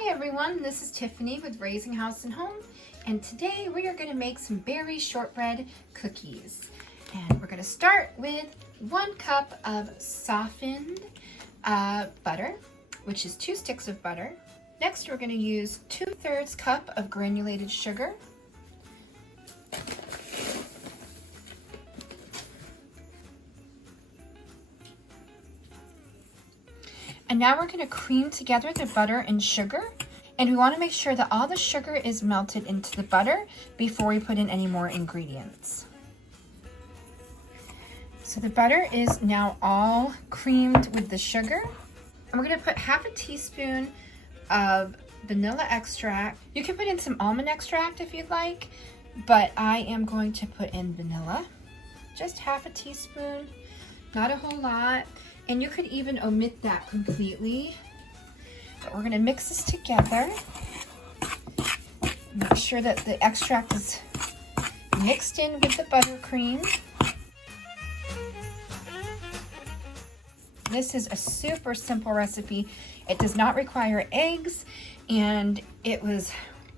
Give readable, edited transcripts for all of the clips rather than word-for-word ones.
Hi everyone, this is Tiffany with Raising House and Home, and today we are going to make some berry shortbread cookies. And we're going to start with 1 cup of softened butter, which is 2 sticks of butter. Next we're going to use 2/3 cup of granulated sugar. And now we're going to cream together the butter and sugar. And we want to make sure that all the sugar is melted into the butter before we put in any more ingredients. So the butter is now all creamed with the sugar. And we're going to put 1/2 teaspoon of vanilla extract. You can put in some almond extract if you'd like, but I am going to put in vanilla. Just 1/2 teaspoon, not a whole lot. And you could even omit that completely. But we're going to mix this together. Make sure that the extract is mixed in with the buttercream. This is a super simple recipe. It does not require eggs, and it was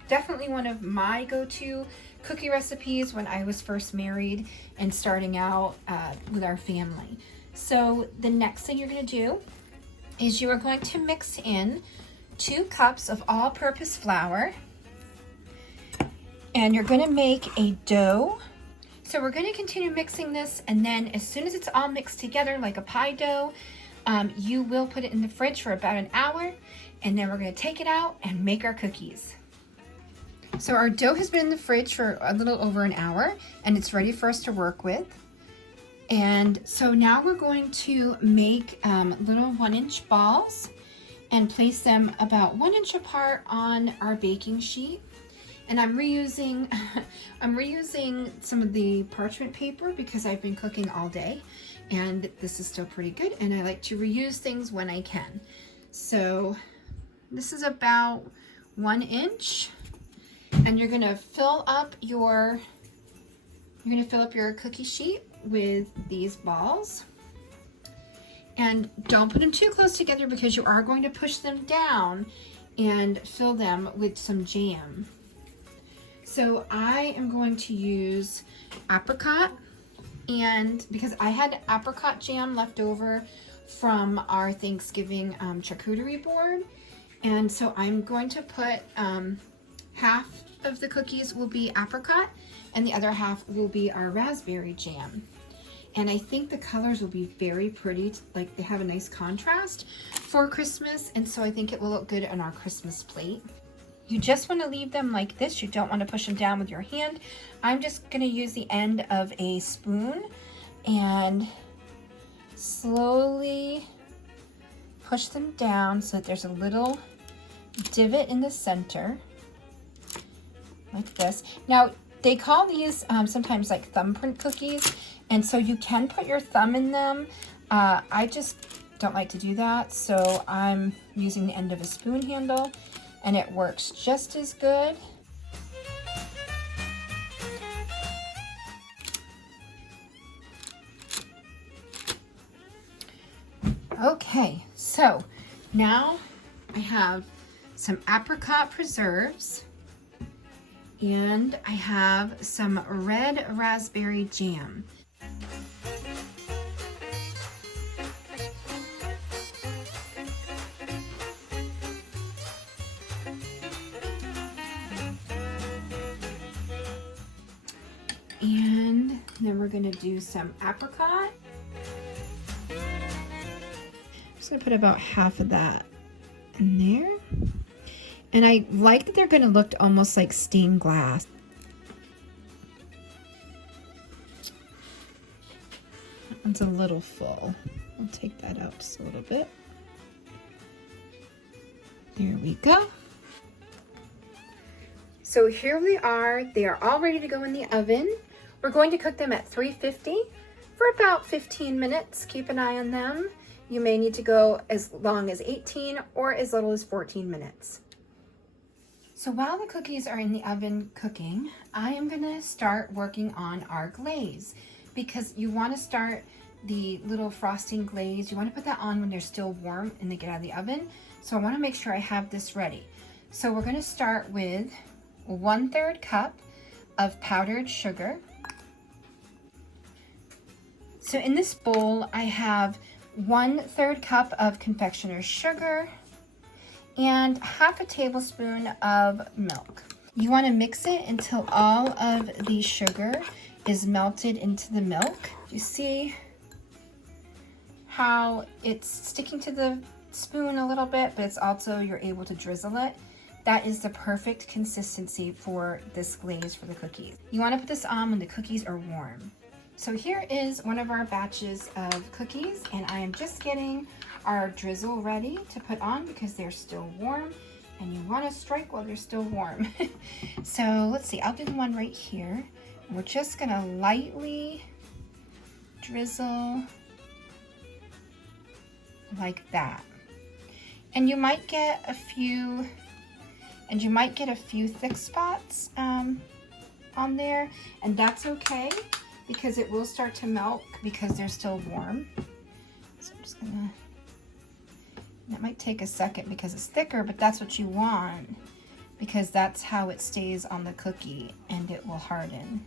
definitely one of my go-to cookie recipes when I was first married and starting out with our family. So the next thing you're going to do is you are going to mix in 2 cups of all-purpose flour, and you're going to make a dough. So we're going to continue mixing this, and then as soon as it's all mixed together like a pie dough, you will put it in the fridge for about an hour, and then we're going to take it out and make our cookies. So our dough has been in the fridge for a little over an hour, and it's ready for us to work with. And so now we're going to make little 1-inch balls and place them about 1 inch apart on our baking sheet. And I'm reusing some of the parchment paper because I've been cooking all day, and this is still pretty good, and I like to reuse things when I can. So this is about 1 inch, and you're gonna fill up your cookie sheet with these balls. And don't put them too close together because you are going to push them down and fill them with some jam. So I am going to use apricot, and because I had apricot jam left over from our Thanksgiving charcuterie board, and so I'm going to put 1/2 of the cookies will be apricot and the other 1/2 will be our raspberry jam. And I think the colors will be very pretty, like they have a nice contrast for Christmas, and so I think it will look good on our Christmas plate. You just want to leave them like this. You don't want to push them down with your hand. I'm just going to use the end of a spoon and slowly push them down so that there's a little divot in the center, like this. Now, they call these sometimes like thumbprint cookies, and so you can put your thumb in them. I just don't like to do that, so I'm using the end of a spoon handle, and it works just as good. Okay, so now I have some apricot preserves, and I have some red raspberry jam. And then we're going to do some apricot. I'm just going to put about 1/2 of that in there. And I like that they're going to look almost like stained glass. That one's a little full. I'll take that out just a little bit. There we go. So here we are. They are all ready to go in the oven. We're going to cook them at 350 for about 15 minutes. Keep an eye on them. You may need to go as long as 18 or as little as 14 minutes. So while the cookies are in the oven cooking, I am going to start working on our glaze, because you want to start the little frosting glaze. You want to put that on when they're still warm and they get out of the oven. So I want to make sure I have this ready. So we're going to start with 1/3 cup of powdered sugar. So in this bowl, I have 1/3 cup of confectioner's sugar and 1/2 tablespoon of milk. You want to mix it until all of the sugar is melted into the milk. You see how it's sticking to the spoon a little bit, but it's also, you're able to drizzle it. That is the perfect consistency for this glaze for the cookies. You want to put this on when the cookies are warm. So here is one of our batches of cookies, and I am just getting our drizzle ready to put on because they're still warm, and you want to strike while they're still warm. So let's see, I'll do the one right here. We're just gonna lightly drizzle like that. And you might get a few thick spots on there, and that's okay because it will start to melt because they're still warm. So I'm just gonna, that might take a second because it's thicker, but that's what you want because that's how it stays on the cookie and it will harden.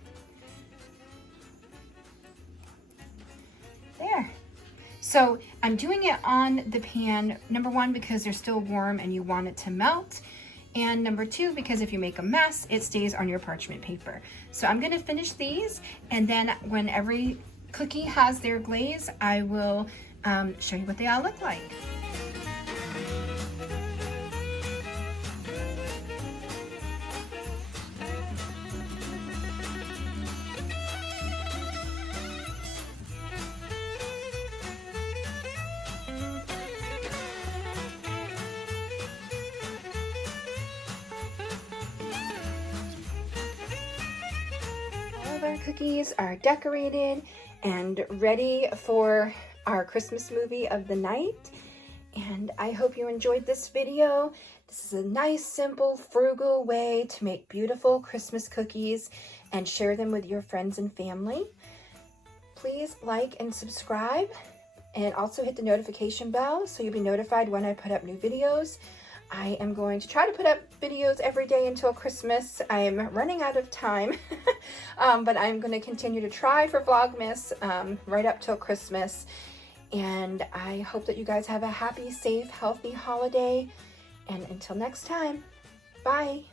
There. So I'm doing it on the pan, number one, because they're still warm and you want it to melt. And number two, because if you make a mess, it stays on your parchment paper. So I'm gonna finish these, and then when every cookie has their glaze, I will show you what they all look like. Our cookies are decorated and ready for our Christmas movie of the night, and I hope you enjoyed this video. This is a nice, simple, frugal way to make beautiful Christmas cookies and share them with your friends and family. Please like and subscribe, and also hit the notification bell so you'll be notified when I put up new videos. I am going to try to put up videos every day until Christmas. I am running out of time, but I'm going to continue to try for Vlogmas right up till Christmas. And I hope that you guys have a happy, safe, healthy holiday. And until next time, bye.